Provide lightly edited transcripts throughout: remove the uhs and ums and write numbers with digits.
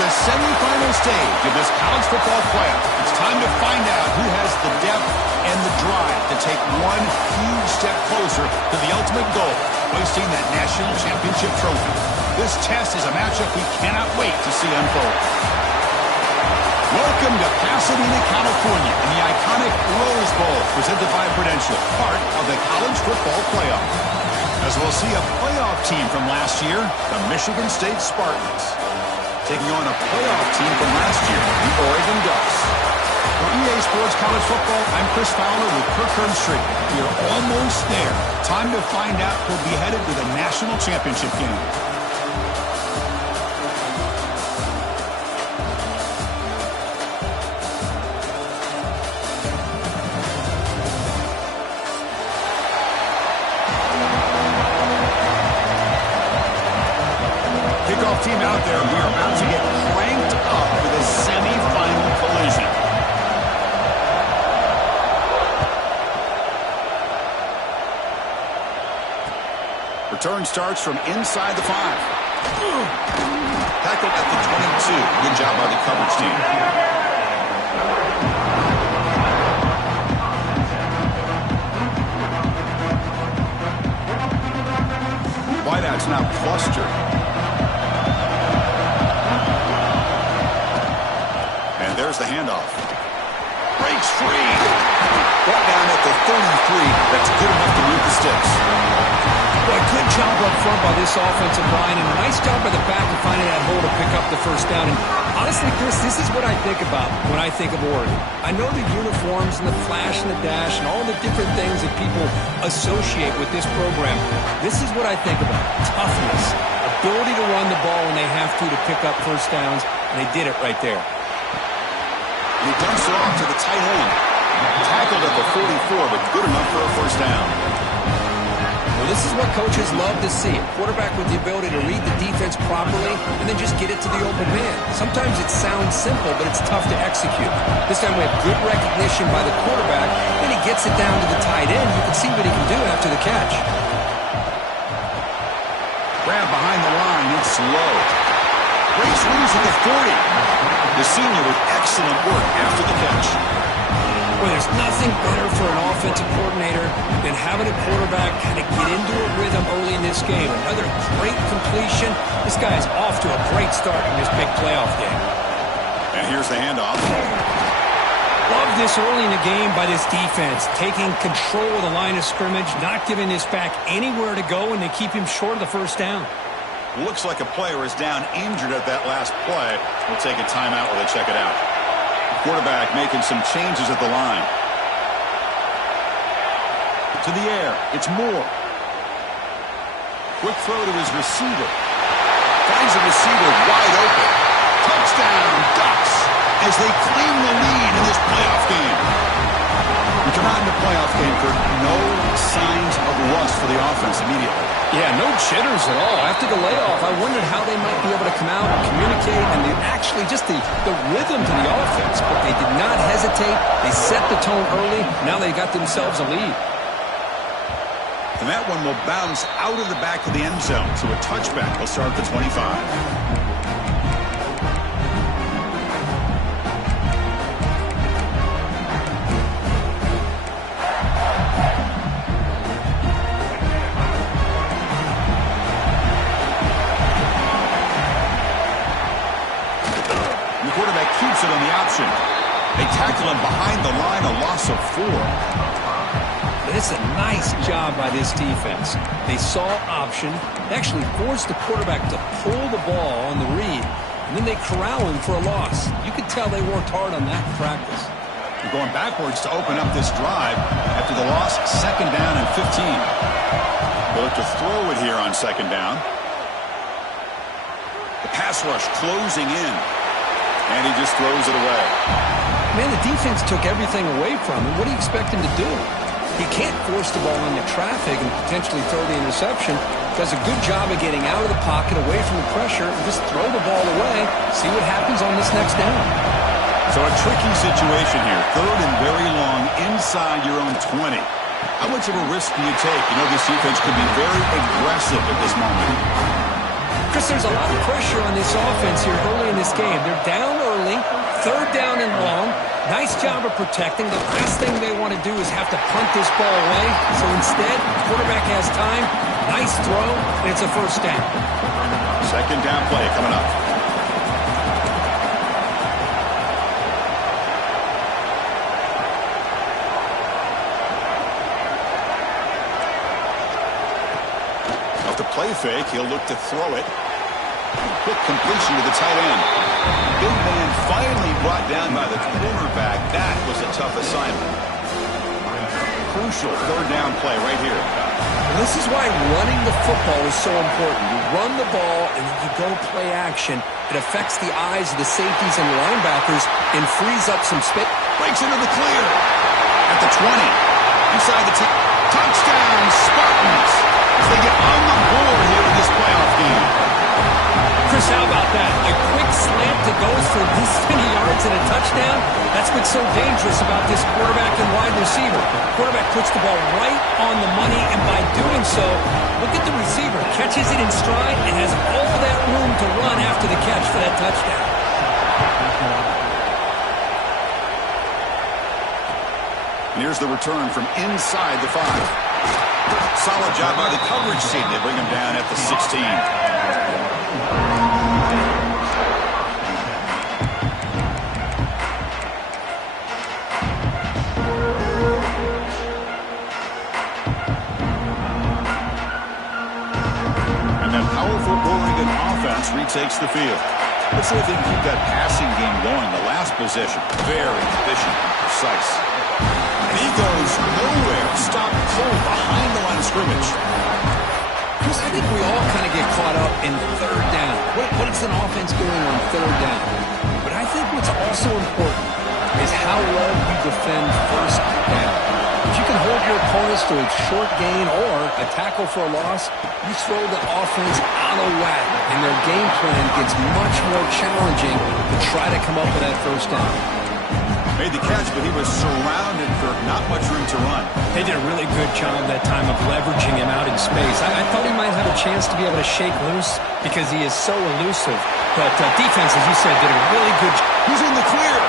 the semifinal stage of this college football playoff. It's time to find out who has the depth and the drive to take one huge step closer to the ultimate goal, hoisting that national championship trophy. This test is a matchup we cannot wait to see unfold. Welcome to Pasadena, California, in the iconic Rose Bowl, presented by Prudential, part of the college football playoff. As we'll see a playoff team from last year, the Michigan State Spartans, taking on a playoff team from last year, the Oregon Ducks. For EA Sports College Football, I'm Chris Fowler with Kirk Herbstreit. We are almost there. Time to find out who'll be headed to the national championship game. Kickoff team out there. We are about to get cranked up with a semi-final collision. Return starts from inside the 5. Tackled at the 22. Good job by the coverage team. Wideout's now clustered. And there's the handoff. Breaks free. Brought down at the 33. That's good enough to move the sticks. Boy, good job up front by this offensive line, and a nice job by the back of finding that hole to pick up the first down. And honestly, Chris, this is what I think about when I think of Oregon. I know the uniforms and the flash and the dash and all the different things that people associate with this program. This is what I think about. Toughness, ability to run the ball when they have to pick up first downs, and they did it right there. He dumps it off to the tight end. Tackled at the 44, but good enough for a first down. Well, this is what coaches love to see. A quarterback with the ability to read the defense properly and then just get it to the open man. Sometimes it sounds simple, but it's tough to execute. This time we have good recognition by the quarterback, and he gets it down to the tight end. You can see what he can do after the catch. Grab behind the line. It's low. Breaks loose at the 40. The senior with excellent work after the catch. Well, there's nothing better for an offensive coordinator than having a quarterback kind of get into a rhythm early in this game. Another great completion. This guy is off to a great start in this big playoff game. And here's the handoff. Love this early in the game by this defense, taking control of the line of scrimmage, not giving this back anywhere to go, and they keep him short of the first down. Looks like a player is down injured at that last play. We'll take a timeout while they check it out. Quarterback making some changes at the line. To the air. It's Moore. Quick throw to his receiver. Finds the receiver wide open. Touchdown, Ducks, as they claim the lead in this playoff game. We come out in the playoff game for no signs of rust for the offense immediately. Yeah, no jitters at all. After the layoff, I wondered how they might be able to come out and communicate, and actually just the rhythm to the offense. But they did not hesitate. They set the tone early. Now they got themselves a lead. And that one will bounce out of the back of the end zone. So a touchback will start at the 25. Keeps it on the option. They tackle him behind the line, a loss of 4. It's a nice job by this defense. They saw option, actually forced the quarterback to pull the ball on the read, and then they corral him for a loss. You could tell they worked hard on that in practice. They're going backwards to open up this drive after the loss, 2nd down and 15. They'll look to throw it here on 2nd down. The pass rush closing in. And he just throws it away. Man, the defense took everything away from him. What do you expect him to do? He can't force the ball into traffic and potentially throw the interception. Does a good job of getting out of the pocket, away from the pressure, and just throw the ball away. See what happens on this next down. So a tricky situation here. 3rd and very long inside your own 20. How much of a risk do you take? You know this defense could be very aggressive at this moment. Chris, there's a lot of pressure on this offense here early in this game. They're down early, third down and long. Nice job of protecting. The last thing they want to do is have to punt this ball away. So instead, the quarterback has time. Nice throw, and it's a first down. Second down play coming up. Off the play fake, he'll look to throw it. Quick completion to the tight end. Big man finally brought down by the cornerback. That was a tough assignment. Crucial third down play right here. This is why running the football is so important. You run the ball and then you go play action. It affects the eyes of the safeties and linebackers and frees up some space. Breaks into the clear. At the 20. Inside the 10. Touchdown, Spartans. As they get on the board here in this playoff game. Chris, how about that? A quick slant that goes for this many yards and a touchdown? That's what's so dangerous about this quarterback and wide receiver. Quarterback puts the ball right on the money, and by doing so, look at the receiver. Catches it in stride and has all that room to run after the catch for that touchdown. And here's the return from inside the 5. Solid job by the coverage team. They bring him down at the 16. Retakes the field. Let's see if they can keep that passing game going. The last possession, very efficient and precise. And he goes nowhere. Stop cold behind the line of scrimmage. Chris, I think we all kind of get caught up in third down. What is an offense doing on third down? But I think what's also important is how well you defend first down. If you can hold your opponents to a short gain or a tackle for a loss, you throw the offense out of whack, and their game plan gets much more challenging to try to come up with that first down. Made the catch, but he was surrounded for not much room to run. They did a really good job that time of leveraging him out in space. I thought he might have a chance to be able to shake loose because he is so elusive. But defense, as you said, did a really good job. He's in the clear.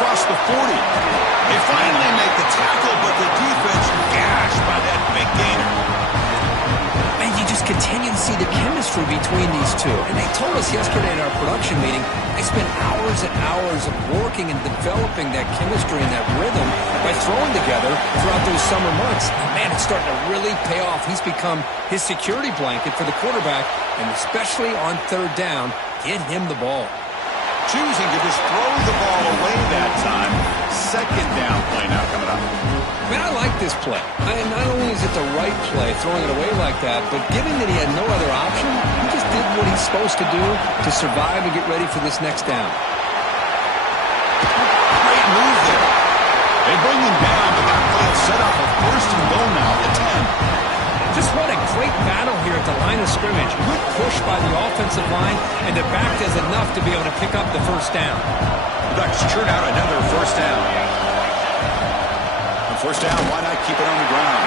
Across the 40. They finally make the tackle, but the defense gashed by that big gainer. And you just continue to see the chemistry between these two. And they told us yesterday in our production meeting, they spent hours and hours of working and developing that chemistry and that rhythm by throwing together throughout those summer months. And man, it's starting to really pay off. He's become his security blanket for the quarterback, and especially on third down, get him the ball. Choosing to just throw the ball away that time. Second down play now coming up. Man, I like this play. Not only is it the right play, throwing it away like that, but given that he had no other option, he just did what he's supposed to do to survive and get ready for this next down. Great move there. They bring him down, but that play will set up a first and goal now at the 10. Just what a great battle here at the line of scrimmage. Good push by the offensive line, and the back does enough to be able to pick up the first down. The Ducks churn out another first down. On first down, why not keep it on the ground?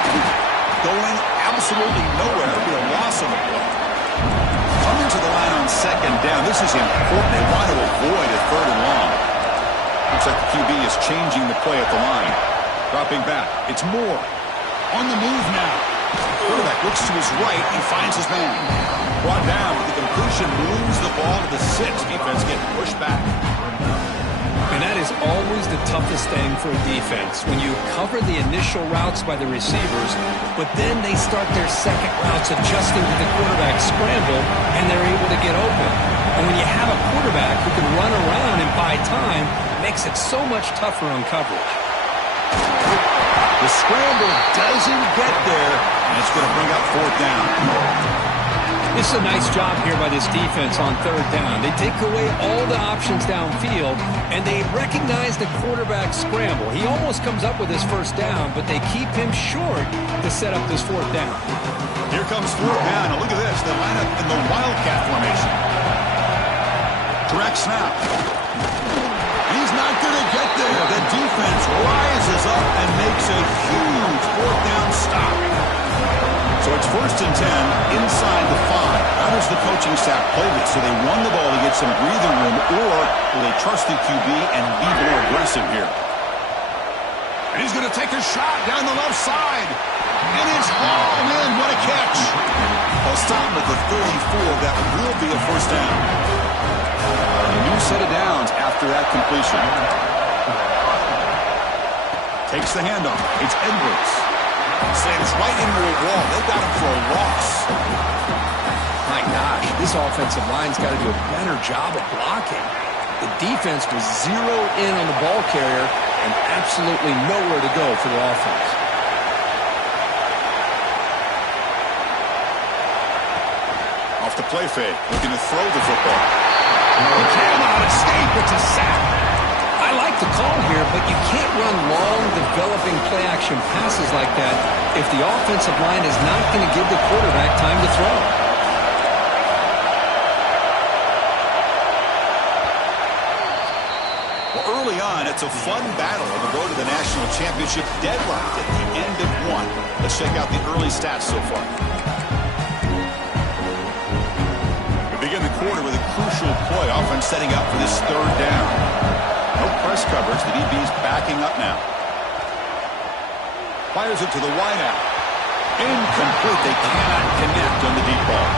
Going absolutely nowhere. It'll be a loss on the play. Coming to the line on second down. This is important. They want to avoid a third and long. Looks like the QB is changing the play at the line. Dropping back. It's Moore. On the move now. Quarterback looks to his right. He finds his man. Brought down with the completion. Moves the ball to the 6. Defense getting pushed back. And that is always the toughest thing for a defense. When you cover the initial routes by the receivers, but then they start their second routes adjusting to the quarterback scramble, and they're able to get open. And when you have a quarterback who can run around and buy time, it makes it so much tougher on coverage. The scramble doesn't get there, and it's going to bring up fourth down. This is a nice job here by this defense on third down. They take away all the options downfield, and they recognize the quarterback scramble. He almost comes up with his first down, but they keep him short to set up this fourth down. Here comes fourth down. Now look at this. They line up in the Wildcat formation. Direct snap. He's not going to get there. The defense rises up and makes a huge fourth down stop. So it's 1st and 10 inside the 5. How does the coaching staff play this? Do they run the ball to get some breathing room, or will they trust the QB and be more aggressive here? And he's going to take a shot down the left side. And it's hauled in. What a catch. I'll stop him at the 34. That will be a 1st down. A new set of downs after that completion. Takes the handoff. It's Edwards. Slams right into a wall. They got him for a loss. My gosh, this offensive line's got to do a better job of blocking. The defense was zeroed in on the ball carrier and absolutely nowhere to go for the offense. Off the play fake, looking to throw the football. He cannot escape. It's a sack. I like the call here, but you can't run long, developing play-action passes like that if the offensive line is not going to give the quarterback time to throw. Well, early on, it's a fun battle on the road to the national championship, deadlocked at the end of one. Let's check out the early stats so far. We begin the quarter with a crucial play, offense setting up for this 3rd down. No press coverage. The DB's backing up now. Fires it to the wideout. Incomplete. They cannot connect on the deep ball.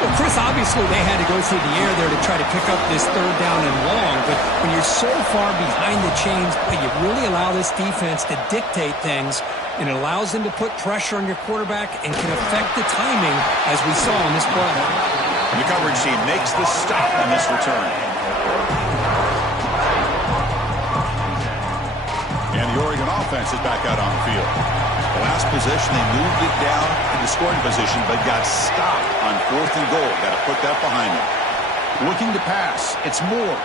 Well, Chris, obviously they had to go through the air there to try to pick up this 3rd down and long, but when you're so far behind the chains, you really allow this defense to dictate things, and it allows them to put pressure on your quarterback and can affect the timing, as we saw on this play. And the coverage team makes the stop on this return. And the Oregon offense is back out on the field. The last possession, they moved it down into scoring position, but got stopped on 4th and goal. Got to put that behind them. Looking to pass. It's Moore.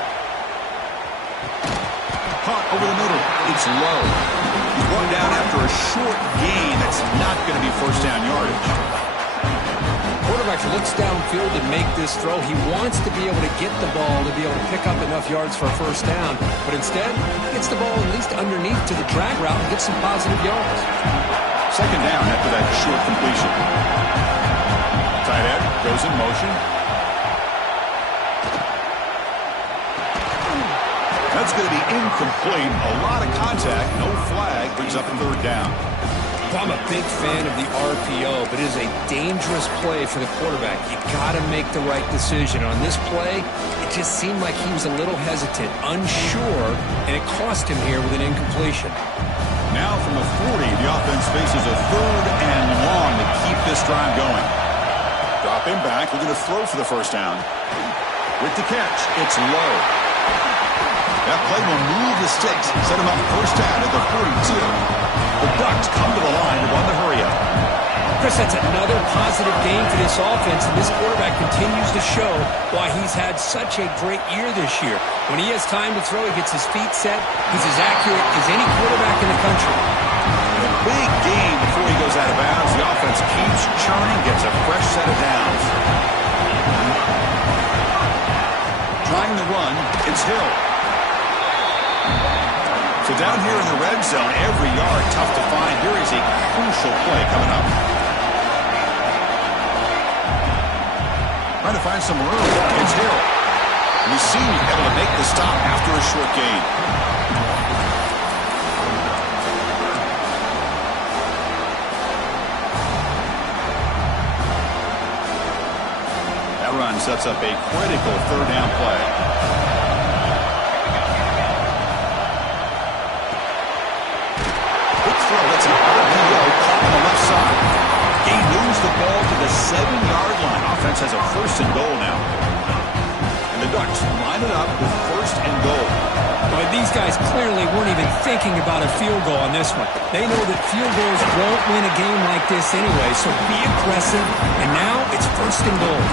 Caught over the middle. It's low. He's going down after a short gain. That's not going to be 1st down yardage. Quarterback looks downfield to make this throw. He wants to be able to get the ball to be able to pick up enough yards for a 1st down, but instead gets the ball at least underneath to the drag route and gets some positive yards. 2nd down after that short completion. Tight end goes in motion. That's going to be incomplete. A lot of contact. No flag. Brings up a 3rd down. I'm a big fan of the RPO, but it is a dangerous play for the quarterback. You got to make the right decision. On this play, it just seemed like he was a little hesitant, unsure, and it cost him here with an incompletion. Now from the 40, the offense faces a 3rd and long to keep this drive going. Drop him back. We're going to throw for the 1st down. With the catch, it's low. That play will move the sticks, set him up 1st down at the 42. The Ducks come to the line to run the hurry-up. Chris, that's another positive game for this offense, and this quarterback continues to show why he's had such a great year this year. When he has time to throw, he gets his feet set. He's as accurate as any quarterback in the country. A big game before he goes out of bounds. The offense keeps churning, gets a fresh set of downs. Trying the run, it's Hill. So down here in the red zone, every yard tough to find. Here is a crucial play coming up. Trying to find some room. It's Hill. And the senior able to make the stop after a short gain. That run sets up a critical 3rd down play. That's an RPO caught on the left side. He moves the ball to the 7-yard line. Offense has a 1st and goal now. And the Ducks line it up with 1st and goal. Well, these guys clearly weren't even thinking about a field goal on this one. They know that field goals won't win a game like this anyway, so be aggressive. And now it's 1st and goal.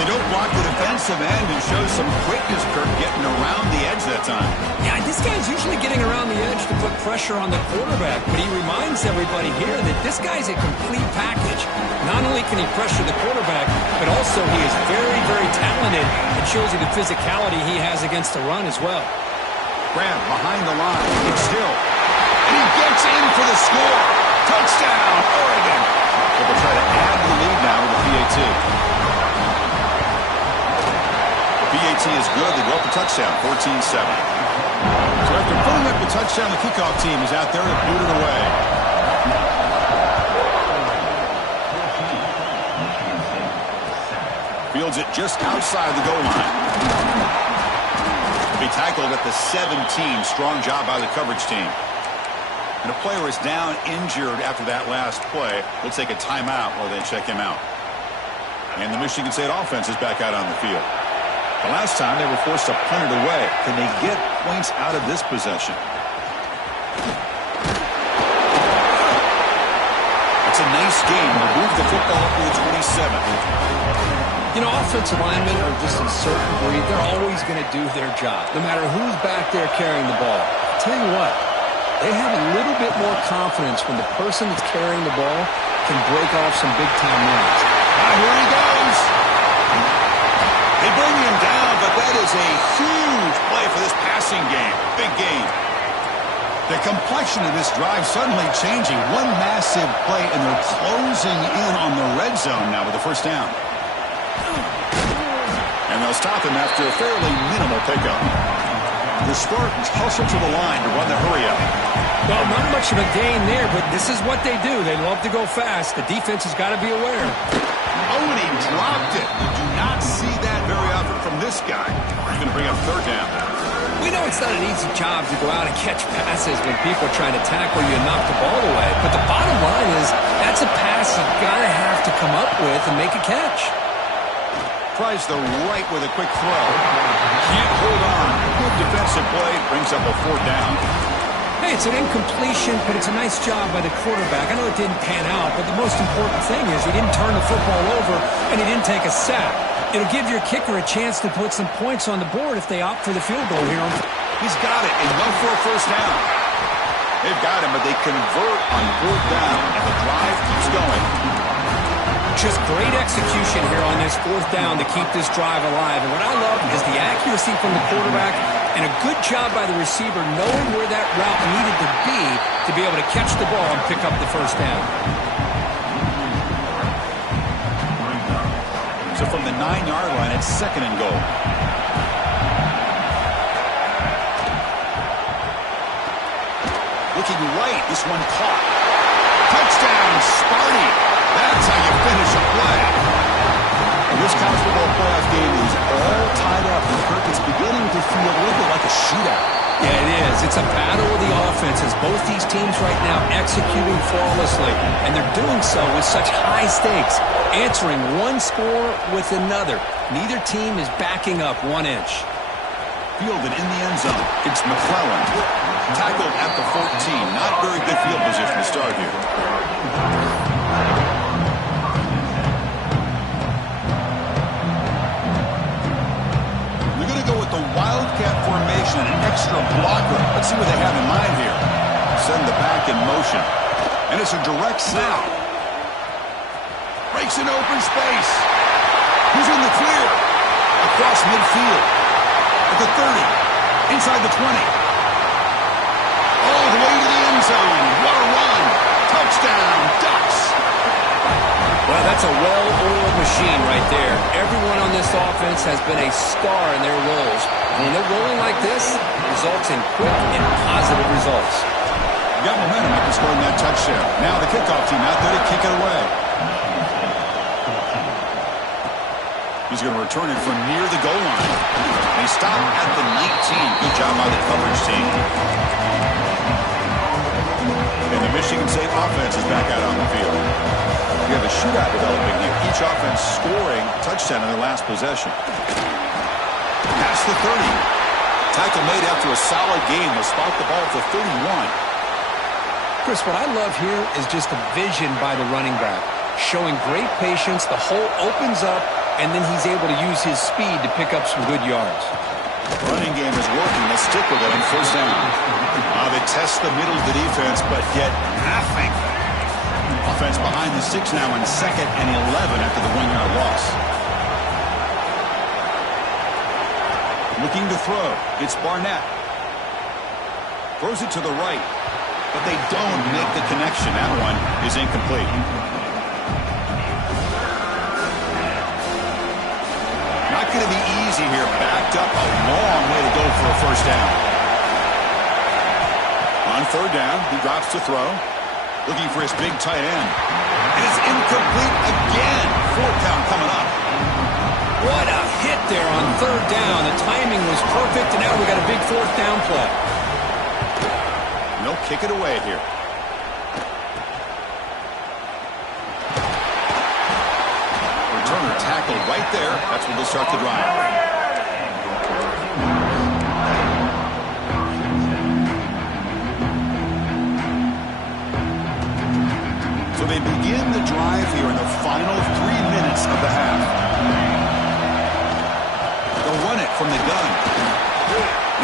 They don't block the defensive end and show some quickness, Kirk, getting around the edge that time. Yeah, this guy's usually getting around the edge to put pressure on the quarterback, but he reminds everybody here that this guy's a complete package. Not only can he pressure the quarterback, but also he is very, very talented and shows you the physicality he has against the run as well. Graham behind the line. It's Hill. And he gets in for the score. Touchdown, Oregon. But they'll try to add to the lead now with the PAT. The PAT is good. They go up a touchdown, 14-7. So after putting up the touchdown, the kickoff team is out there to boot it away. Fields it just outside the goal line. Be tackled at the 17. Strong job by the coverage team. And a player is down injured after that last play. We'll take a timeout while they check him out. And the Michigan State offense is back out on the field. The last time they were forced to punt it away. Can they get points out of this possession? It's a nice game. We'll move the football up to the 27. You know, offensive linemen are just a certain breed. They're always going to do their job, no matter who's back there carrying the ball. I'll tell you what, they have a little bit more confidence when the person that's carrying the ball can break off some big-time runs. Here he goes. They bring him down, but that is a huge play for this passing game. Big game. The complexion of this drive suddenly changing. One massive play, and they're closing in on the red zone now with the first down. And they'll stop him after a fairly minimal pickup. The Spartans hustle to the line to run the hurry-up. Well, not much of a gain there, but this is what they do. They love to go fast. The defense has got to be aware. Oh, and he dropped it. You do not see that very often from this guy. He's going to bring up third down. We know it's not an easy job to go out and catch passes when people are trying to tackle you and knock the ball away. But the bottom line is that's a pass you've got to have to come up with and make a catch. Tries the right with a quick throw. Can't hold on. Good defensive play. Brings up a fourth down. Hey, it's an incompletion, but it's a nice job by the quarterback. I know it didn't pan out, but the most important thing is he didn't turn the football over and he didn't take a sack. It'll give your kicker a chance to put some points on the board if they opt for the field goal here. He's got it and go for a first down. They've got him, but they convert on fourth down, and the drive keeps going. Just great execution here on this fourth down to keep this drive alive. And what I love is the accuracy from the quarterback and a good job by the receiver knowing where that route needed to be able to catch the ball and pick up the first down. So from the 9-yard line, it's second and goal. Looking right, this one caught. Touchdown, Sparty. That's how you finish a play. And this college football playoff game is all tied up. And Kirk, it's beginning to feel a little bit like a shootout. Yeah, it is. It's a battle of the offenses. Both these teams right now executing flawlessly. And they're doing so with such high stakes. Answering one score with another. Neither team is backing up 1 inch. Fielded in the end zone. It's McClellan. Tackled at the 14. Not very good field position to start here. Wildcat formation, an extra blocker. Let's see what they have in mind here. Send the back in motion. And it's a direct snap. Breaks an open space. Who's in the clear? Across midfield. At the 30. Inside the 20. All the way to the end zone. What a run. Touchdown, Ducks. Well, that's a well-oiled machine right there. Everyone on this offense has been a star in their roles. And when they're rolling like this, it results in quick and positive results. You got momentum after scoring that touchdown. Now the kickoff team out there to kick it away. He's going to return it from near the goal line. And he stopped at the 19. Good job by the coverage team. And the Michigan State offense is back out on the field. We have a shootout developing here. Each offense scoring a touchdown in their last possession. Past the 30. Tackle made after a solid game. Will spot the ball at the 31. Chris, what I love here is just the vision by the running back. Showing great patience. The hole opens up, and then he's able to use his speed to pick up some good yards. Running game is working. Let's stick with it on first down. They test the middle of the defense, but get nothing. Offense behind the 6 now in 2nd and 11 after the 1-yard loss. Looking to throw. It's Barnett. Throws it to the right, but they don't make the connection. That one is incomplete. going to be easy here. Backed up a long way to go for a first down. On third down, he drops to throw. Looking for his big tight end. And it's incomplete again. Fourth down coming up. What a hit there on third down. The timing was perfect, and now we got a big fourth down play. And they'll kick it away here. Returner tackled right there. That's where they'll start the drive. So they begin the drive here in the final 3 minutes of the half. They'll run it from the gun.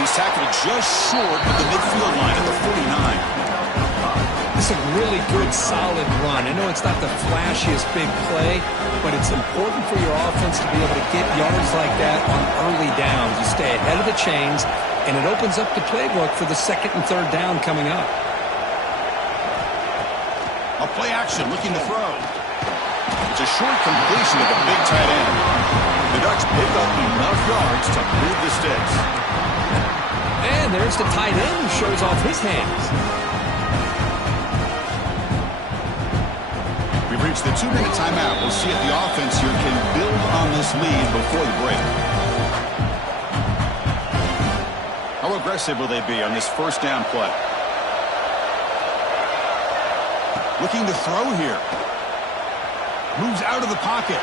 He's tackled just short of the midfield line at the 49. This is a really good, solid run. I know it's not the flashiest big play, but it's important for your offense to be able to get yards like that on early downs. You stay ahead of the chains, and it opens up the playbook for the second and third down coming up. A play action looking to throw. It's a short completion of the big tight end. The Ducks pick up enough yards to move the sticks. And there's the tight end who shows off his hands. We've reached the 2-minute timeout. We'll see if the offense here can build on this lead before the break. How aggressive will they be on this first down play? Looking to throw here. Moves out of the pocket.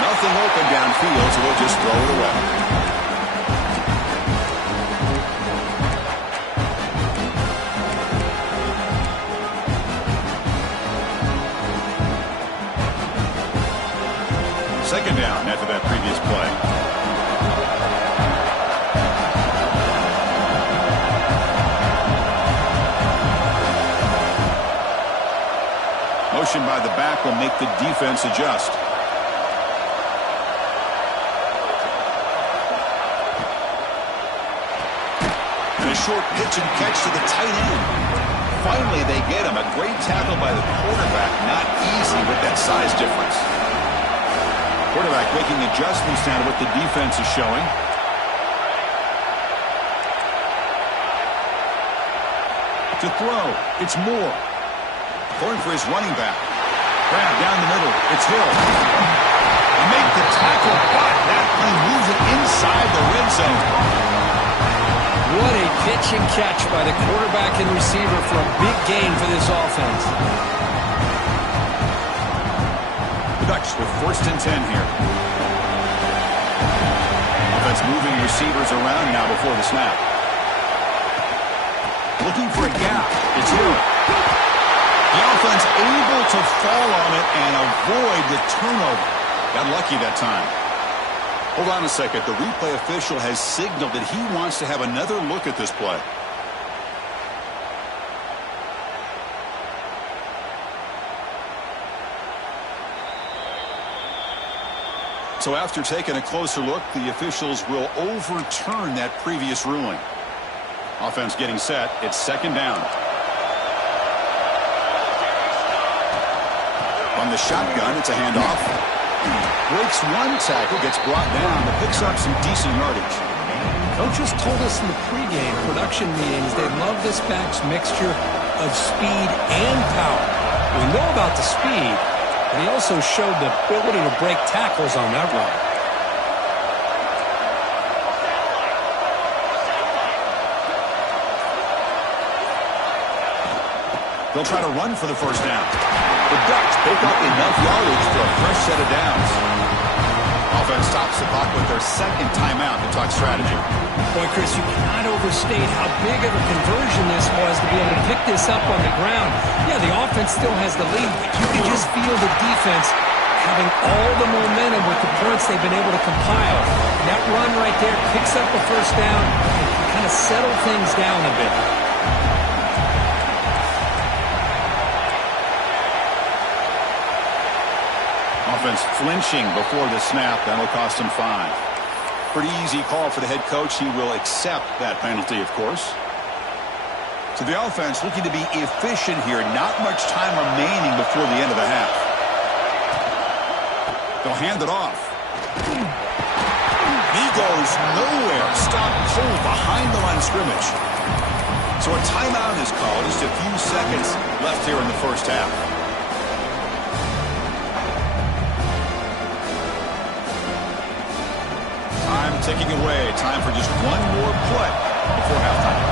Nothing open downfield, so they'll just throw it away. Second down after that previous play. Motion by the back will make the defense adjust. And a short pitch and catch to the tight end. Finally, they get him. A great tackle by the quarterback. Not easy with that size difference. Quarterback making adjustments now to what the defense is showing. To throw, it's Moore. Going for his running back. Grab down the middle. It's Hill. And make the tackle, but that play moves it inside the red zone. What a pitch and catch by the quarterback and receiver for a big gain for this offense. The Ducks with first and 10 here. Offense moving receivers around now before the snap. Looking for a gap. It's Hill. The offense able to fall on it and avoid the turnover. Got lucky that time. Hold on a second. The replay official has signaled that he wants to have another look at this play. So after taking a closer look, the officials will overturn that previous ruling. Offense getting set. It's second down. On the shotgun, it's a handoff. Breaks one tackle, gets brought down, but picks up some decent yardage. Coaches told us in the pregame production meetings they love this back's mixture of speed and power. We know about the speed, but he also showed the ability to break tackles on that run. They'll try to run for the first down. The Ducks pick up enough yardage for a fresh set of downs. Offense stops the clock with their second timeout to talk strategy. Boy, Chris, you cannot overstate how big of a conversion this was to be able to pick this up on the ground. Yeah, the offense still has the lead, but you can just feel the defense having all the momentum with the points they've been able to compile. And that run right there picks up a first down and can kind of settle things down a bit. Offense flinching before the snap. That'll cost him 5. Pretty easy call for the head coach. He will accept that penalty, of course. So the offense looking to be efficient here. Not much time remaining before the end of the half. They'll hand it off. He goes nowhere. Stopped cold behind the line of scrimmage. So a timeout is called. Just a few seconds left here in the first half. Time ticking away. Time for just one more play before halftime.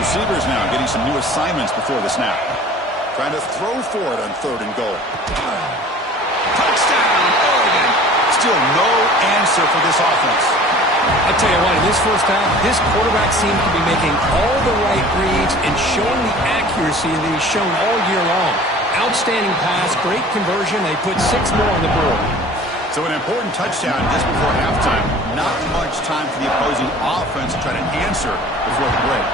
Receivers now getting some new assignments before the snap. Trying to throw for it on 3rd and goal. Touchdown, Oregon. Still no answer for this offense. I tell you what, in this first half, this quarterback seems to be making all the right reads and showing the accuracy that he's shown all year long. Outstanding pass, great conversion. They put 6 more on the board. So an important touchdown just before halftime. Not much time for the opposing offense to try to answer before the break.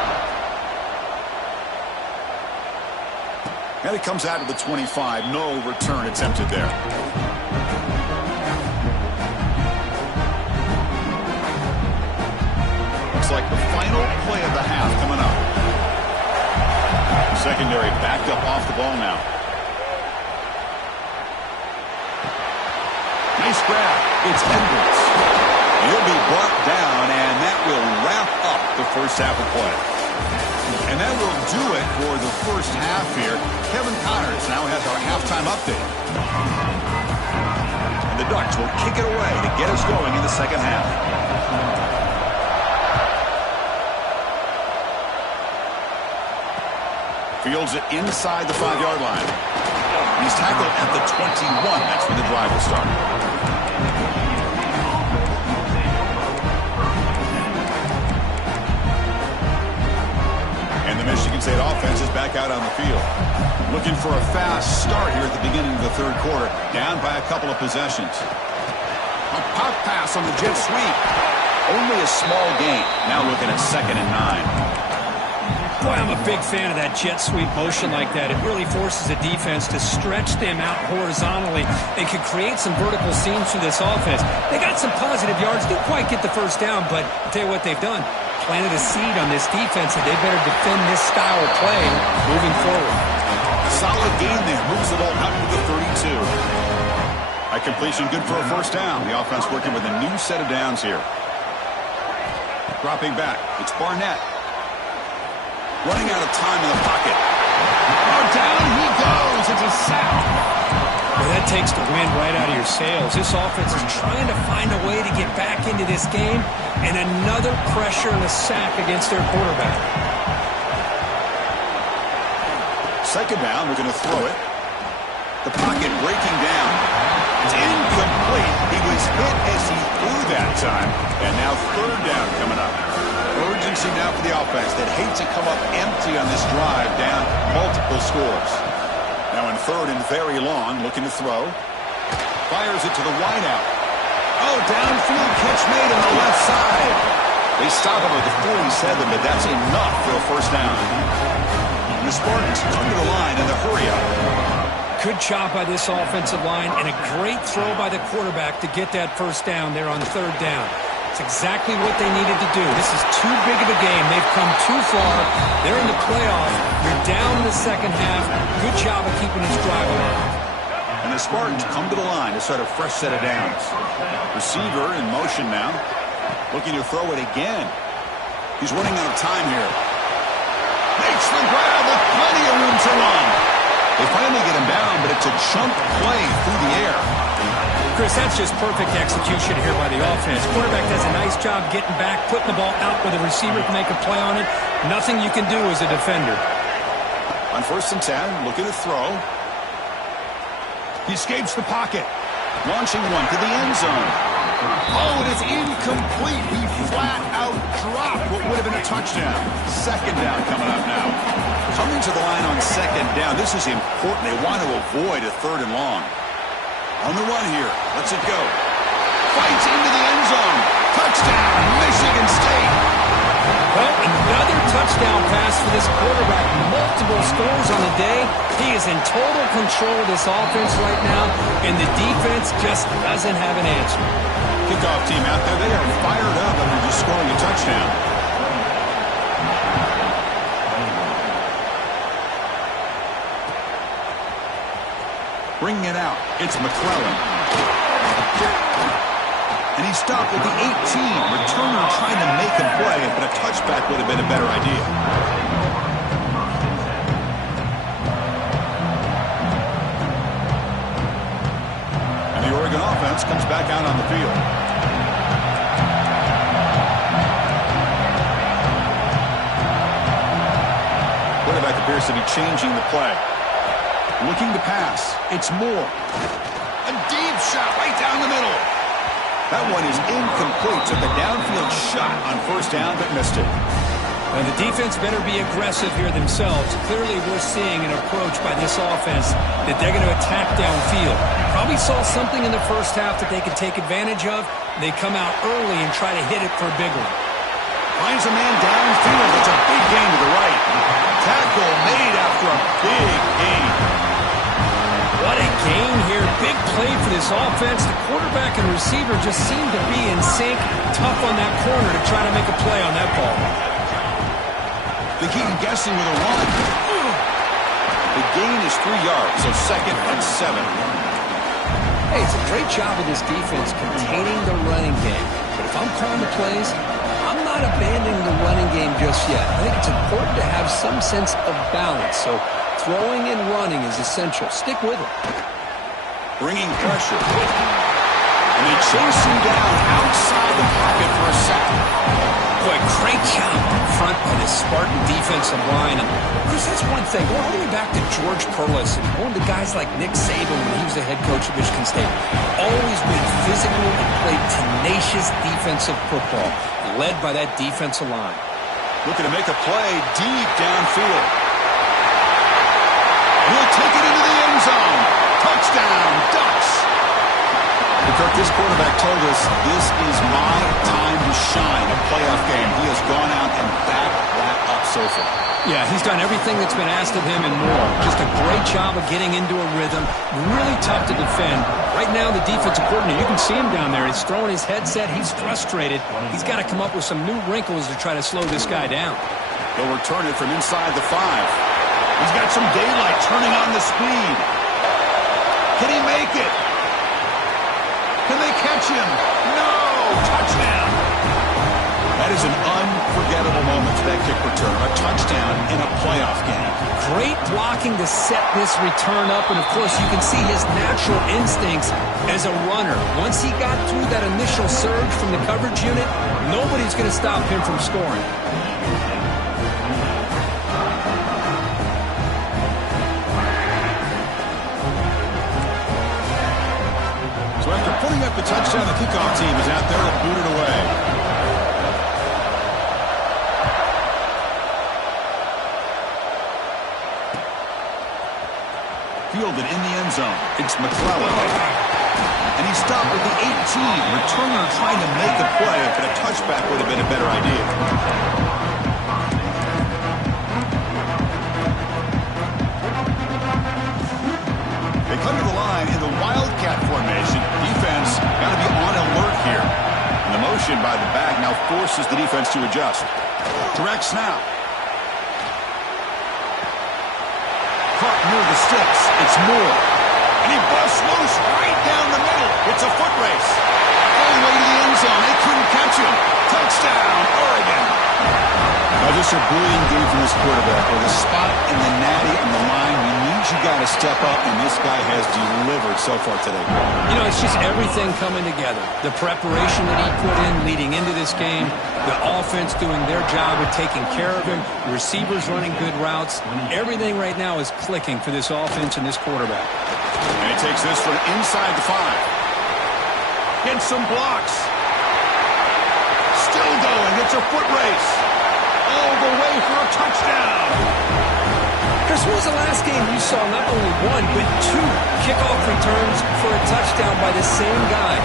And it comes out of the 25. No return attempted there. Looks like the final play of the half coming up. Secondary backed up off the ball now. Nice grab. It's Edwards. He'll be brought down, and that will wrap up the first half of play. And that will do it for the first half here. Kevin Connors now has our halftime update. And the Ducks will kick it away to get us going in the second half. Fields it inside the 5-yard line. And he's tackled at the 21. That's where the drive will start. And the Michigan State offense is back out on the field. Looking for a fast start here at the beginning of the third quarter. Down by a couple of possessions. A pop pass on the jet sweep. Only a small gain. Now looking at 2nd and 9. Boy, I'm a big fan of that jet sweep motion like that. It really forces a defense to stretch them out horizontally and can create some vertical seams through this offense. They got some positive yards, didn't quite get the first down, but I'll tell you what they've done. Planted a seed on this defense, and they better defend this style of play moving forward. Solid gain there. Moves the ball out to the 32. A completion good for a first down. The offense working with a new set of downs here. Dropping back. It's Barnett. Running out of time in the pocket. Oh, down he goes. It's a sack. Well, that takes the wind right out of your sails. This offense is trying to find a way to get back into this game, and another pressure and a sack against their quarterback. Second down, we're going to throw it. The pocket breaking down. It's incomplete. He was hit as he threw that time. And now 3rd down coming up. Urgency now for the offense that hates to come up empty on this drive, down multiple scores. Now in 3rd and very long, looking to throw. Fires it to the wideout. Oh, downfield catch made on the left side. They stop him at the 47, but that's enough for a first down. And the Spartans come to the line in the hurry up. Good job by this offensive line and a great throw by the quarterback to get that first down there on 3rd down. It's exactly what they needed to do. This is too big of a game. They've come too far. They're in the playoff. You're down in the second half. Good job of keeping this drive alive. And the Spartans come to the line to start a fresh set of downs. Receiver in motion now. Looking to throw it again. He's running out of time here. Makes the grab with plenty of room to run. They finally get him down, but it's a chunk play through the air. Chris, that's just perfect execution here by the offense. Quarterback does a nice job getting back, putting the ball out where the receiver can make a play on it. Nothing you can do as a defender. On 1st and 10, looking to throw. He escapes the pocket. Launching one to the end zone. Oh, it is incomplete. He flat out dropped what would have been a touchdown. 2nd down coming up now. Coming to the line on 2nd down. This is important. They want to avoid a 3rd and long. On the run here. Lets it go. Fights into the end zone. Touchdown, Michigan State. Well, another touchdown pass for this quarterback. Multiple scores on the day. He is in total control of this offense right now, and the defense just doesn't have an answer. Kickoff team out there. They are fired up after just scoring a touchdown. Bringing it out, it's McClellan. And he stopped at the 18. Returner trying to make him play, but a touchback would have been a better idea. And the Oregon offense comes back out on the field. Quarterback appears to be changing the play. Looking to pass. It's Moore. A deep shot right down the middle. That one is incomplete. Took a downfield shot on first down, but missed it. And the defense better be aggressive here themselves. Clearly, we're seeing an approach by this offense that they're going to attack downfield. Probably saw something in the first half that they could take advantage of. They come out early and try to hit it for a big one. Finds a man downfield. It's a big gain to the right. Tackle made after a big gain. What a gain here. Big play for this offense. The quarterback and receiver just seem to be in sync. Tough on that corner to try to make a play on that ball. They keep him guessing with a run. The gain is 3 yards, so 2nd and 7. Hey, it's a great job of this defense containing the running game. But if I'm calling the plays, I'm not abandoning the running game just yet. I think it's important to have some sense of balance. So throwing and running is essential. Stick with it. Bringing pressure. And they chase him down outside the pocket for a sack. Boy, great job up front by this Spartan defensive line. And Chris, that's one thing. Go all the way back to George Perlis and going to guys like Nick Saban when he was the head coach of Michigan State. Always been physical and played tenacious defensive football, led by that defensive line. Looking to make a play deep downfield. He'll take it into the end zone. Touchdown, Ducks. Kirk, this quarterback told us this is my time to shine, a playoff game. He has gone out and backed that up so far. Yeah, he's done everything that's been asked of him and more. Just a great job of getting into a rhythm. Really tough to defend. Right now, the defensive coordinator, you can see him down there. He's throwing his headset. He's frustrated. He's got to come up with some new wrinkles to try to slow this guy down. They'll return it from inside the 5. He's got some daylight turning on the speed. Can he make it? Can they catch him? No! Touchdown! That is an unforgettable moment for that kick return. A touchdown in a playoff game. Great blocking to set this return up. And, of course, you can see his natural instincts as a runner. Once he got through that initial surge from the coverage unit, nobody's going to stop him from scoring. So after putting up the touchdown, the kickoff team is out there to boot it away. Fielded in the end zone. It's McClellan. And he stopped at the 18. Returner trying to make a play, but a touchback would have been a better idea. They come to the line in the Wildcat formation. Defense got to be on alert here. And the motion by the back now forces the defense to adjust. Direct snap. Caught near the sticks. It's Moore. And he busts loose right down the middle. It's a foot race. All the way to the end zone. They couldn't catch him. Touchdown, Oregon. Now, just a brilliant game from this quarterback. With a spot in the natty on the line, we need you got to step up, and this guy has delivered so far today. You know, it's just everything coming together. The preparation that he put in leading into this game, the offense doing their job of taking care of him, the receivers running good routes. Everything right now is clicking for this offense and this quarterback. And he takes this from inside the 5. Gets some blocks. Still going. It's a foot race. All the way for a touchdown. Chris, when was the last game you saw not only one, but 2 kickoff returns for a touchdown by the same guy?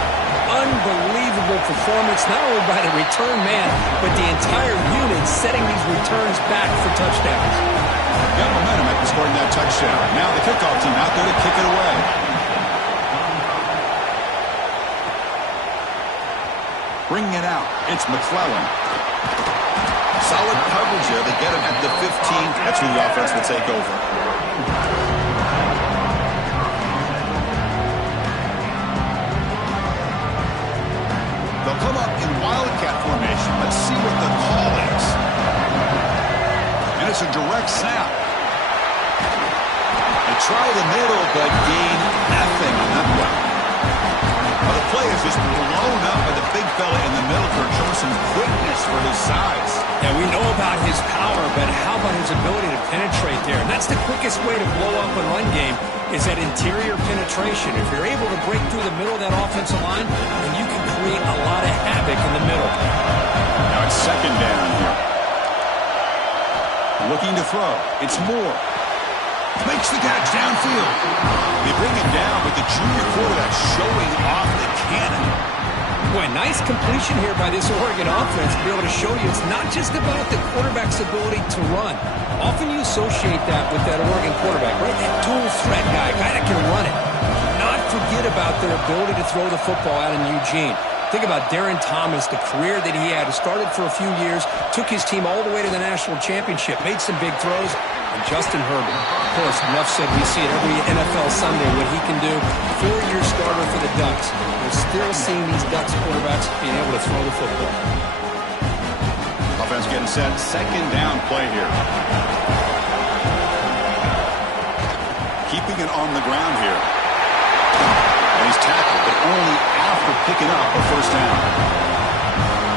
Unbelievable performance, not only by the return man, but the entire unit setting these returns back for touchdowns. Got momentum after scoring that touchdown. Now the kickoff team out there to kick it away. Bringing it out, it's McClellan. Solid coverage here. They get him at the 15. That's who the offense will take over. is a direct snap. They try the middle, but gain nothing on that one. Well, the play is just blown up by the big fella in the middle for Chosen's quickness for his size. Yeah, we know about his power, but how about his ability to penetrate there? And that's the quickest way to blow up a run game, is that interior penetration. If you're able to break through the middle of that offensive line, then you can create a lot of havoc in the middle. Now it's second down here. Looking to throw. It's Moore. Makes the catch downfield. They bring him down, but the junior quarterback showing off the cannon. Boy, nice completion here by this Oregon offense to be able to show you it's not just about the quarterback's ability to run. Often you associate that with that Oregon quarterback, right? That dual threat guy that can run it. Not forget about their ability to throw the football out in Eugene. Think about Darren Thomas, the career that he had. He started for a few years, took his team all the way to the national championship, made some big throws. And Justin Herbert, of course, enough said, we see it every NFL Sunday what he can do. 4-year starter for the Ducks. We're still seeing these Ducks quarterbacks being able to throw the football. Offense getting set. Second down play here. Keeping it on the ground here. And he's tackled, but only after picking up a first down.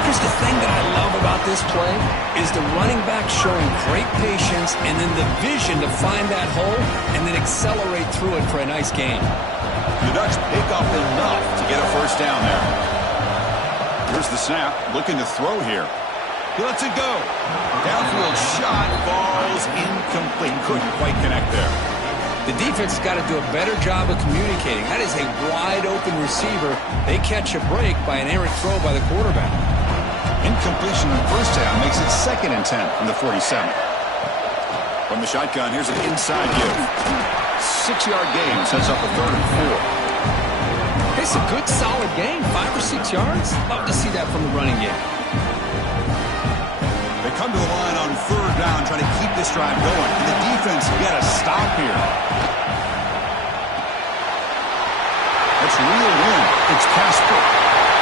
Here's the thing that I love about this play is the running back showing great patience and then the vision to find that hole and then accelerate through it for a nice gain. The Ducks pick up enough to get a first down there. Here's the snap, looking to throw here. He lets it go. Downfield shot falls incomplete. Couldn't quite connect there. The defense has got to do a better job of communicating. That is a wide-open receiver. They catch a break by an errant throw by the quarterback. Incompletion on first down makes it 2nd and 10 from the 47. From the shotgun, here's an inside give. 6-yard gain sets up a 3rd and 4. It's a good, solid gain. 5 or 6 yards. Love to see that from the running game. They come to the line on 3rd down, trying to keep this drive going. And the defense get a stop here. Let's reel in. It's Casper.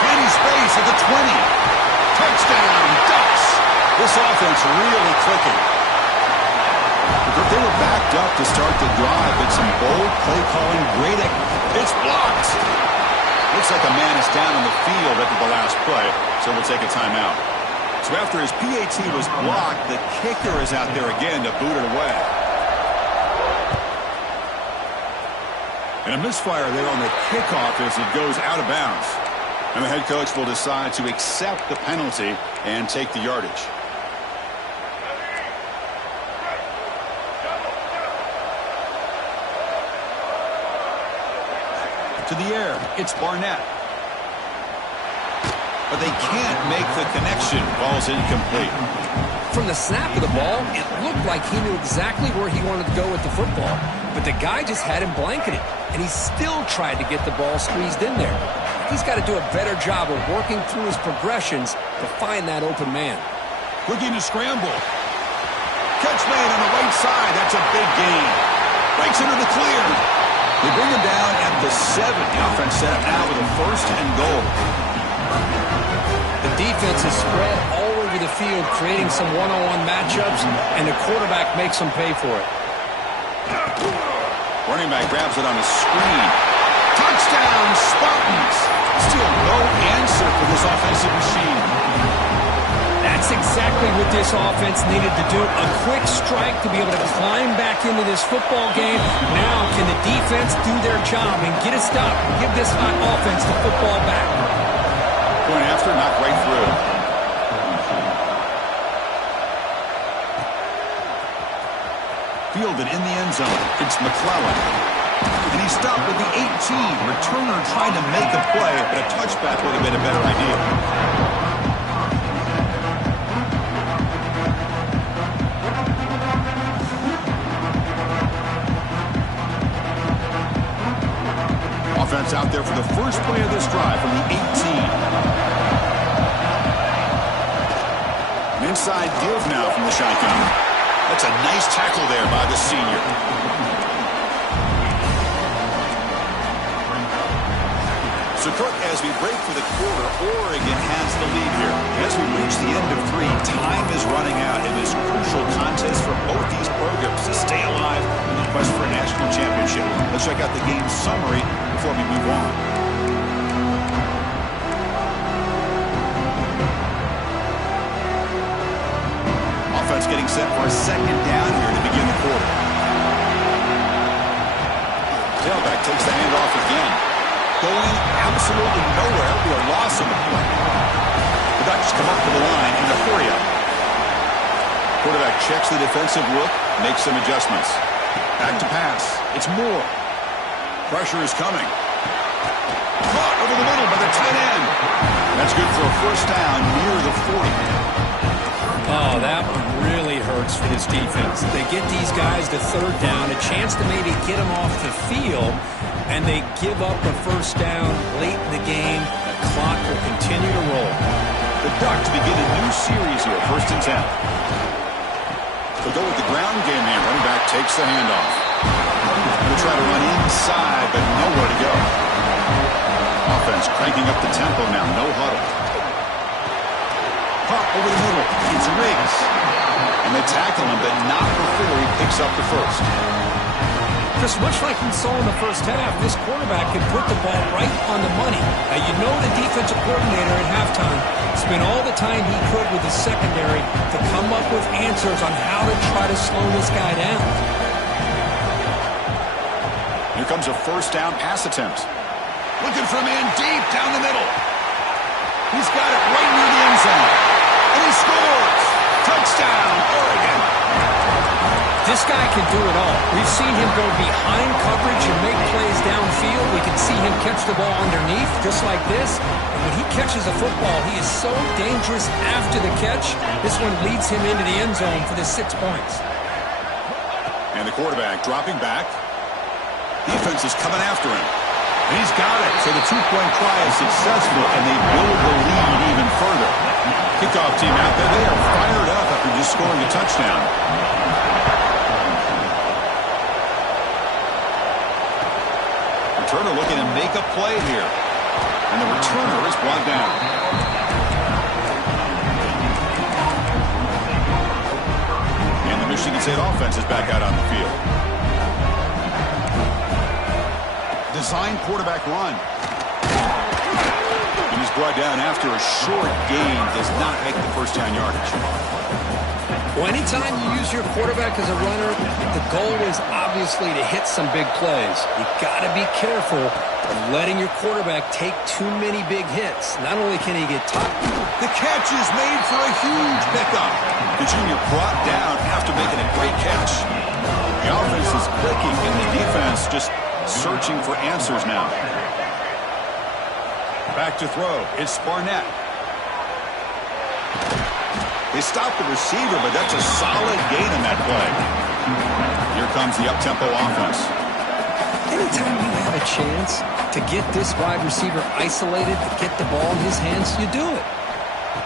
Gaining space at the 20. Touchdown, Ducks. This offense really clicking. They were backed up to start the drive, but some bold play calling. Great. It's blocked. Looks like a man is down on the field after the last play, so we'll take a timeout. So after his PAT was blocked, the kicker is out there again to boot it away. And a misfire there on the kickoff as it goes out of bounds. And the head coach will decide to accept the penalty and take the yardage. To the air, it's Barnett. But they can't make the connection. Ball's incomplete. From the snap of the ball, it looked like he knew exactly where he wanted to go with the football. But the guy just had him blanketed, and he still tried to get the ball squeezed in there. He's got to do a better job of working through his progressions to find that open man. Looking to scramble. Catch made on the right side. That's a big gain. Breaks into the clear. They bring him down at the 7. The offense set up now with a 1st and goal. The defense is spread all over the field, creating some one-on-one matchups, and the quarterback makes them pay for it. Running back grabs it on a screen. Touchdown, Spartans! Still no answer for this offensive machine. That's exactly what this offense needed to do. A quick strike to be able to climb back into this football game. Now can the defense do their job and get a stop and give this hot offense the football back? Point after, knocked right through. Fielded in the end zone. It's McClellan. And he stopped with the 18. Returner trying to make a play, but a touchback would have been a better idea. Offense out there for the first play of this drive from the 18. An inside give now from the shotgun. That's a nice tackle there by the senior. So, Cook, as we break for the quarter, Oregon has the lead here. As we reach the end of 3, time is running out in this crucial contest for both these programs to stay alive in the quest for a national championship. Let's check out the game summary before we move on. Offense getting set for a second down here to begin the quarter. Tailback takes the handoff again. Going absolutely nowhere. We are lost on the play. The Ducks come up to the line in a hurry up. Quarterback checks the defensive look, makes some adjustments. Back to pass. It's Moore. Pressure is coming. Caught over the middle by the tight end. That's good for a first down near the 40. Oh, that one really hurts for this defense. They get these guys to third down, a chance to maybe get them off the field, and they give up a first down late in the game. The clock will continue to roll. The Ducks begin a new series here, 1st and 10. They'll go with the ground game here. Running back takes the handoff. Going to try to run inside, but nowhere to go. Offense cranking up the tempo now, no huddle. Pop over the middle. It's Riggs. And they tackle him, but not before he picks up the first. Just much like we saw in the first half, this quarterback can put the ball right on the money. Now, you know the defensive coordinator at halftime spent all the time he could with the secondary to come up with answers on how to try to slow this guy down. Here comes a first down pass attempt. Looking for a man deep down the middle. He's got it right near the end zone. And he scores! Touchdown, Oregon! This guy can do it all. We've seen him go behind coverage and make plays downfield. We can see him catch the ball underneath, just like this. And when he catches a football, he is so dangerous after the catch. This one leads him into the end zone for the 6 points. And the quarterback dropping back. Defense is coming after him. And he's got it. So the 2-point try is successful, and they build the lead even further. Kickoff team out there. They are fired up after just scoring a touchdown. Returner looking to make a play here. And the returner is brought down. And the Michigan State offense is back out on the field. Design quarterback run. And he's brought down after a short gain. Does not make the first down yardage. Well, anytime you use your quarterback as a runner, the goal is obviously to hit some big plays. You got to be careful of letting your quarterback take too many big hits. Not only can he get top. The catch is made for a huge pickup. The junior brought down after making a great catch. The offense is clicking, and the defense just searching for answers now. Back to throw. It's Barnett. They stopped the receiver, but that's a solid gain in that play. Here comes the up-tempo offense. Anytime you have a chance to get this wide receiver isolated, to get the ball in his hands, you do it.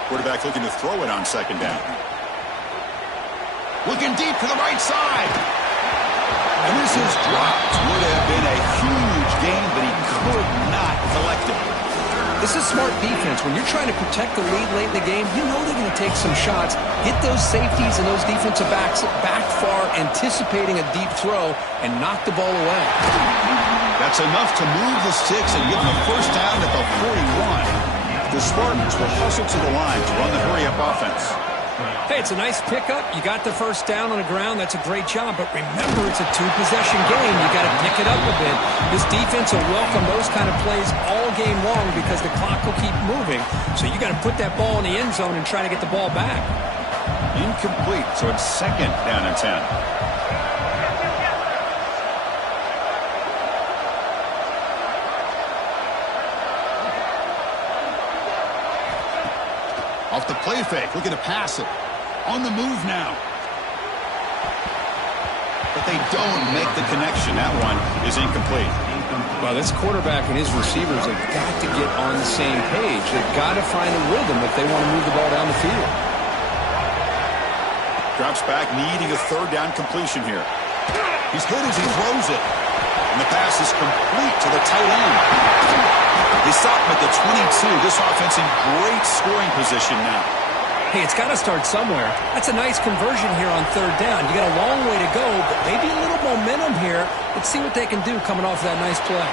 Quarterback looking to throw it on second down. Looking deep to the right side. And this is dropped. Would have been a huge gain, but he could not collect it. This is smart defense. When you're trying to protect the lead late in the game, you know they're going to take some shots, hit those safeties and those defensive backs back far, anticipating a deep throw, and knock the ball away. That's enough to move the sticks and give them a first down at the 41. The Spartans will hustle to the line to run the hurry-up offense. Hey, it's a nice pickup. You got the first down on the ground. That's a great job. But remember, it's a 2-possession game. You got to pick it up a bit. This defense will welcome those kind of plays all game long because the clock will keep moving. So you got to put that ball in the end zone and try to get the ball back. Incomplete. So it's second down and 10. Off the play fake, looking to pass it. On the move now. But they don't make the connection. That one is incomplete. Well, this quarterback and his receivers have got to get on the same page. They've got to find a rhythm if they want to move the ball down the field. Drops back, needing a third down completion here. He's hit as he throws it. And the pass is complete to the tight end. They stop him at the 22. This offense in great scoring position now. Hey, it's got to start somewhere. That's a nice conversion here on third down. You got a long way to go, but maybe a little momentum here. Let's see what they can do coming off that nice play.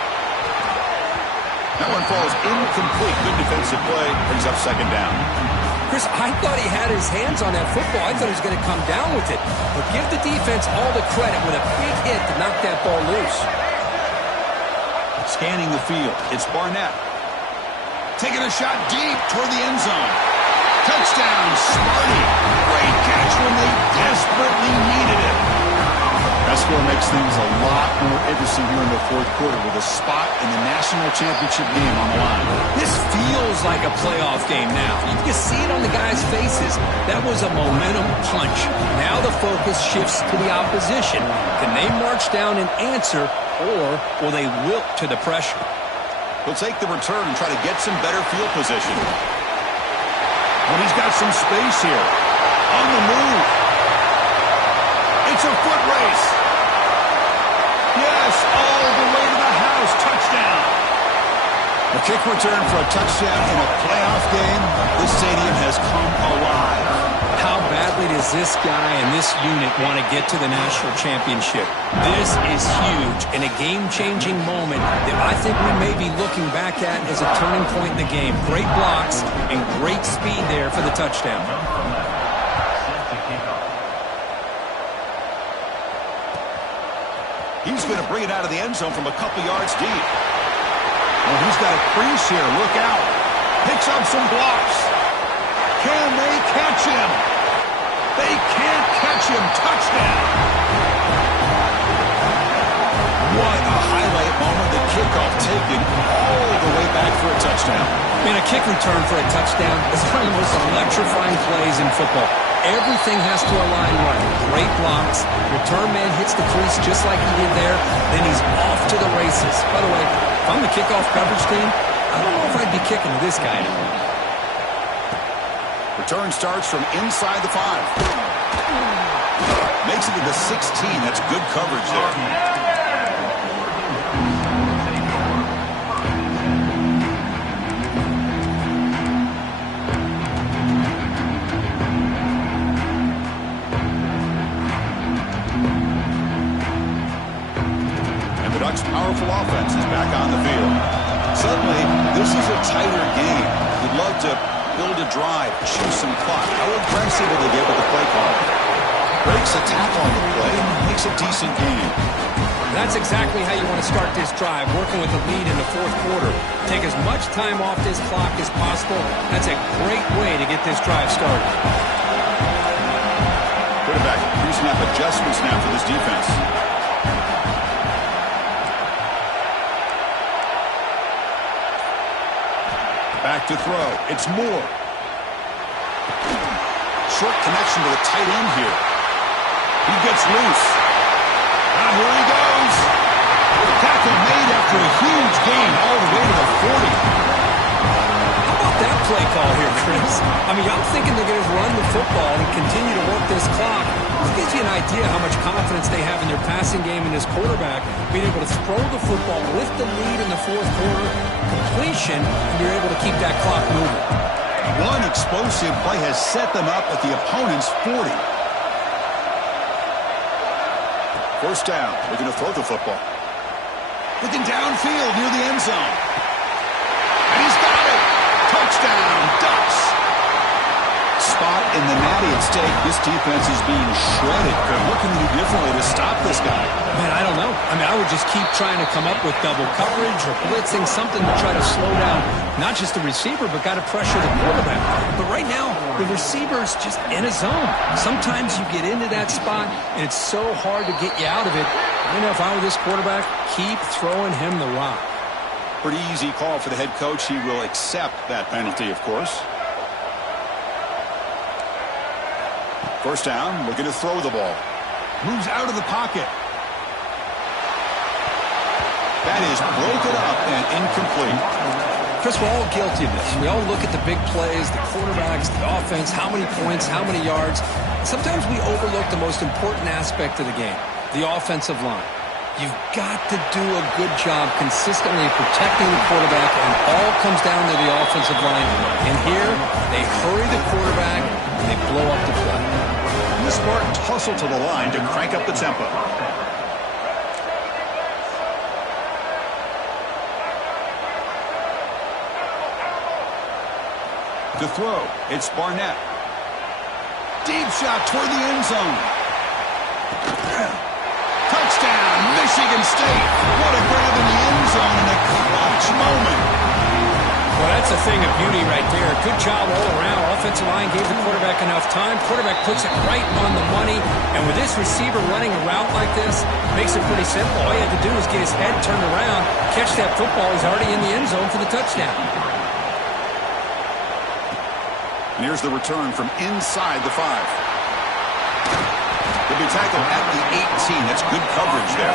That one falls incomplete. Good defensive play. Brings up second down. Chris, I thought he had his hands on that football. I thought he was going to come down with it. But give the defense all the credit with a big hit to knock that ball loose. Scanning the field. It's Barnett. Taking a shot deep toward the end zone. Touchdown, Sparty. Great catch when they desperately needed it. That score makes things a lot more interesting here in the fourth quarter with a spot in the national championship game on the line. This feels like a playoff game now. You can see it on the guys' faces. That was a momentum punch. Now the focus shifts to the opposition. Can they march down and answer, or will they wilt to the pressure? He'll take the return and try to get some better field position. Well, he's got some space here. On the move. It's a foot race. Yes, all the way to the house. Touchdown. A kick return for a touchdown in a playoff game. This stadium has come alive. How badly does this guy and this unit want to get to the national championship? This is huge and a game-changing moment that I think we may be looking back at as a turning point in the game. Great blocks and great speed there for the touchdown. He's going to bring it out of the end zone from a couple yards deep. Well, he's got a crease here. Look out. Picks up some blocks. Can they catch him? They can't catch him. Touchdown. What a highlight moment. The kickoff taken all the way back for a touchdown. Man, a kick return for a touchdown is one of the most electrifying plays in football. Everything has to align right. Great blocks. Return man hits the crease just like he did there. Then he's off to the races. By the way, if I'm the kickoff coverage team, I don't know if I'd be kicking to this guy anymore. Return starts from inside the 5. Makes it to the 16. That's good coverage there. Ducks' powerful offense is back on the field. Suddenly, this is a tighter game. You'd love to build a drive, choose some clock. How aggressive will they get with the play call? Breaks a tackle on the play, makes a decent game. That's exactly how you want to start this drive, working with the lead in the fourth quarter. Take as much time off this clock as possible. That's a great way to get this drive started. Quarterback, pre-snap adjustments now for this defense. Back to throw. It's Moore. Short connection to the tight end here. He gets loose. Now here he goes. Tackle made after a huge gain all the way to the 40. How about that play call here, Chris? I mean, I'm thinking they're going to run the football and continue to work this clock. This gives you an idea how much confidence they have in their passing game and this quarterback being able to throw the football with the lead in the fourth quarter, completion, and you're able to keep that clock moving. One explosive play has set them up at the opponent's 40. First down. They're going to throw the football. Looking downfield near the end zone. And he's got it. Touchdown, Ducks. Spot in the natty at stake. This defense is being shredded. What can they do differently to stop this guy? Man, I don't know. I mean, I would just keep trying to come up with double coverage or blitzing, something to try to slow down not just the receiver, but got to pressure the quarterback. But right now, the receiver's just in a zone. Sometimes you get into that spot, and it's so hard to get you out of it. I know if I were this quarterback, keep throwing him the rock. Pretty easy call for the head coach. He will accept that penalty, of course. First down, looking to throw the ball. Moves out of the pocket. That is broken up and incomplete. Chris, we're all guilty of this. We all look at the big plays, the quarterbacks, the offense, how many points, how many yards. Sometimes we overlook the most important aspect of the game, the offensive line. You've got to do a good job consistently protecting the quarterback, and all comes down to the offensive line. And here, they hurry the quarterback, and they blow up the play. And the Spartans hustle to the line to crank up the tempo. To throw, it's Barnett. Deep shot toward the end zone. Touchdown, Michigan State. What a grab in the end zone in a clutch moment. Well, that's a thing of beauty right there. Good job all around. Offensive line gave the quarterback enough time. Quarterback puts it right on the money. And with this receiver running a route like this, makes it pretty simple. All you have to do is get his head turned around, catch that football. He's already in the end zone for the touchdown. And here's the return from inside the 5. He'll be tackled at the 18. That's good coverage there.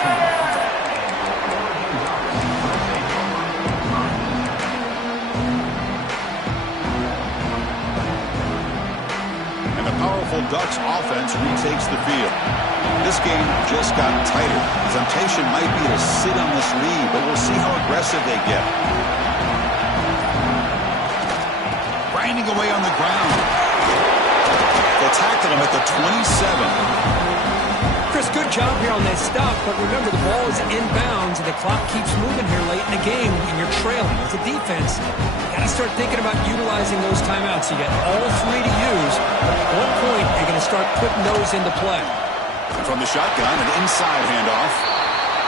And the powerful Ducks offense retakes the field. This game just got tighter. The temptation might be to sit on this lead, but we'll see how aggressive they get. Grinding away on the ground. They'll tackle him at the 27. Chris, good job here on that stop, but remember the ball is inbounds and the clock keeps moving here late in the game and you're trailing. As a defense, you got to start thinking about utilizing those timeouts. You got all 3 to use. At what point are you going to start putting those into play? From the shotgun, an inside handoff.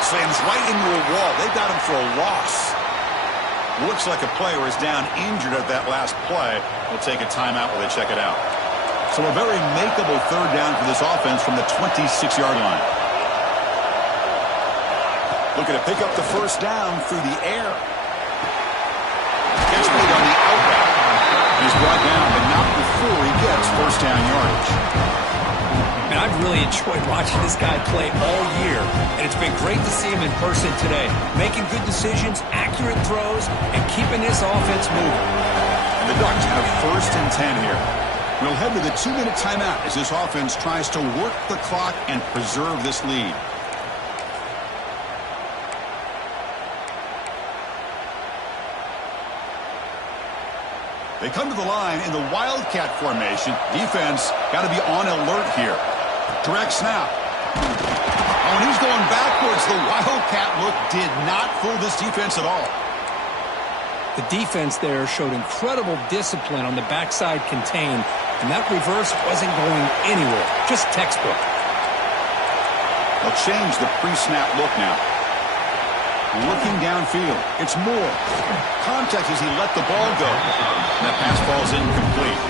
Slams right into a wall. They got him for a loss. Looks like a player is down injured at that last play. We'll take a timeout while they check it out. So a very makeable third down for this offense from the 26-yard line. Looking to pick up the first down through the air. Catch made on the out route. He's brought down, but not before he gets first down yardage. And I've really enjoyed watching this guy play all year, and it's been great to see him in person today. Making good decisions, accurate throws, and keeping this offense moving. And the Ducks have first and 10 here. We'll head to the 2-minute timeout as this offense tries to work the clock and preserve this lead. They come to the line in the Wildcat formation. Defense got to be on alert here. Direct snap. Oh, and he's going backwards. The Wildcat look did not fool this defense at all. The defense there showed incredible discipline on the backside contain, and that reverse wasn't going anywhere. Just textbook. They'll change the pre-snap look now. Looking downfield. It's Moore. Contact as he let the ball go. And that pass falls incomplete.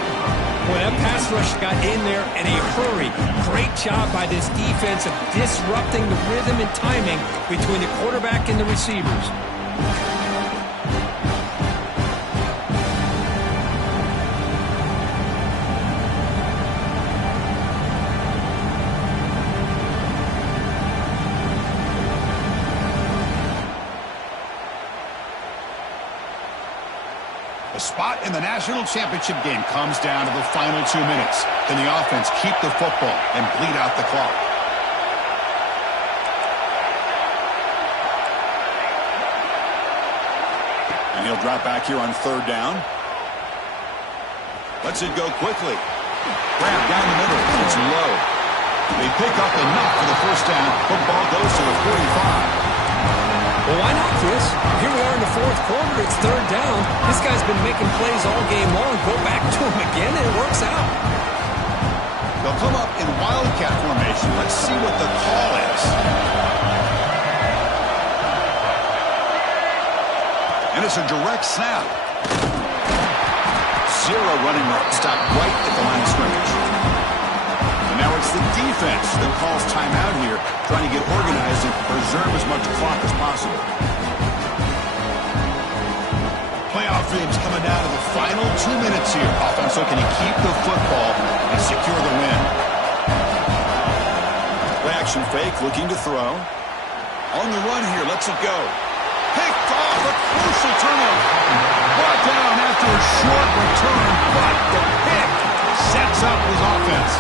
Well, that pass rush got in there in a hurry. Great job by this defense of disrupting the rhythm and timing between the quarterback and the receivers. The spot in the national championship game comes down to the final 2 minutes. Can the offense keep the football and bleed out the clock? And he'll drop back here on third down. Lets it go quickly. Grab down the middle. It's low. They pick up enough for the first down. Football goes to the 45. Well, why not, Chris? Here we are in the fourth quarter. It's third down. This guy's been making plays all game long. Go back to him again, and it works out. They'll come up in Wildcat formation. Let's see what the call is. And it's a direct snap. Zero running route. Stop right at the line of scrimmage. And now it's the defense that calls timeout here, trying to get organized and preserve as much clock as possible. Playoff games coming down to the final 2 minutes here. Offense looking to keep the football and secure the win. Play action fake, looking to throw. On the run here, lets it go. Picked off, a crucial turnover. Brought down after a short return, but the pick sets up his offense.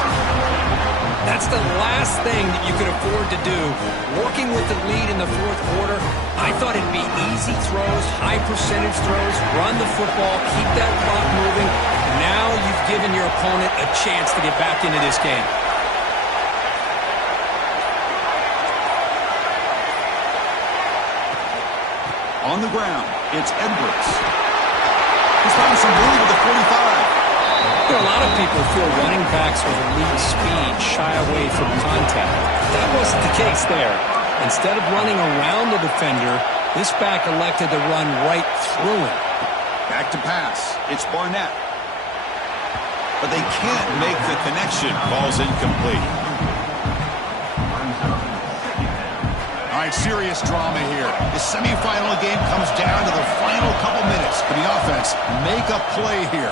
That's the last thing that you could afford to do. Working with the lead in the fourth quarter, I thought it'd be easy throws, high percentage throws, run the football, keep that clock moving. Now you've given your opponent a chance to get back into this game. On the ground, it's Edwards. He's finding some room with the 45. A lot of people feel running backs with elite speed shy away from contact. That wasn't the case there. Instead of running around the defender, this back elected to run right through him. Back to pass. It's Barnett. But they can't make the connection. Ball's incomplete. All right, serious drama here. The semifinal game comes down to the final couple minutes. Can the offense make a play here?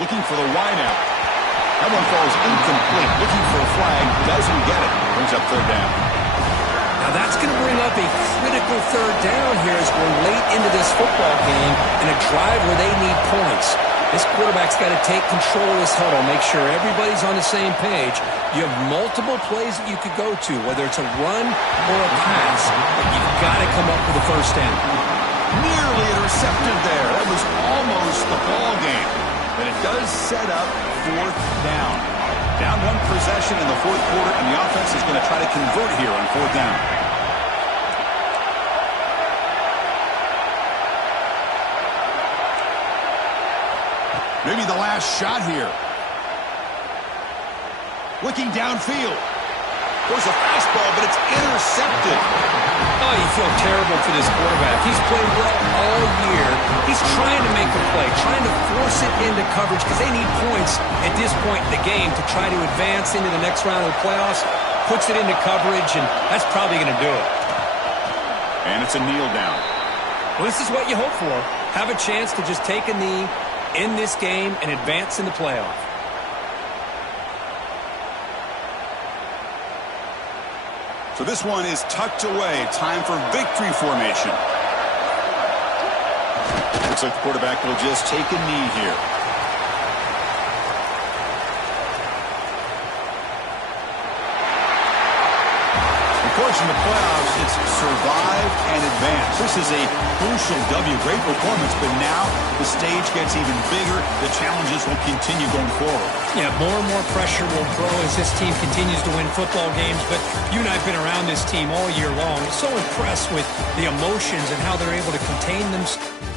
Looking for the wideout. That one falls incomplete. Looking for a flag. Doesn't get it. Brings up third down. Now that's going to bring up a critical third down here as we're late into this football game in a drive where they need points. This quarterback's got to take control of this huddle, make sure everybody's on the same page. You have multiple plays that you could go to, whether it's a run or a pass, but you've got to come up with a first down. Nearly intercepted there. That was almost the ball game. But it does set up fourth down. Down one possession in the fourth quarter, and the offense is going to try to convert here on fourth down. Maybe the last shot here. Looking downfield. There's a fastball, but it's intercepted. Oh, you feel terrible for this quarterback. He's played well all year. He's trying to make the play, trying to force it into coverage because they need points at this point in the game to try to advance into the next round of the playoffs. Puts it into coverage, and that's probably going to do it. And it's a kneel down. Well, this is what you hope for. Have a chance to just take a knee in this game and advance in the playoff. So this one is tucked away. Time for victory formation. Looks like the quarterback will just take a knee here. Of course, in the playoffs, it's survive and advance. This is a crucial W. Great performance, but now the stage gets even bigger. The challenges will continue going forward. Yeah, more and more pressure will grow as this team continues to win football games, but you and I have been around this team all year long. So impressed with the emotions and how they're able to contain themselves.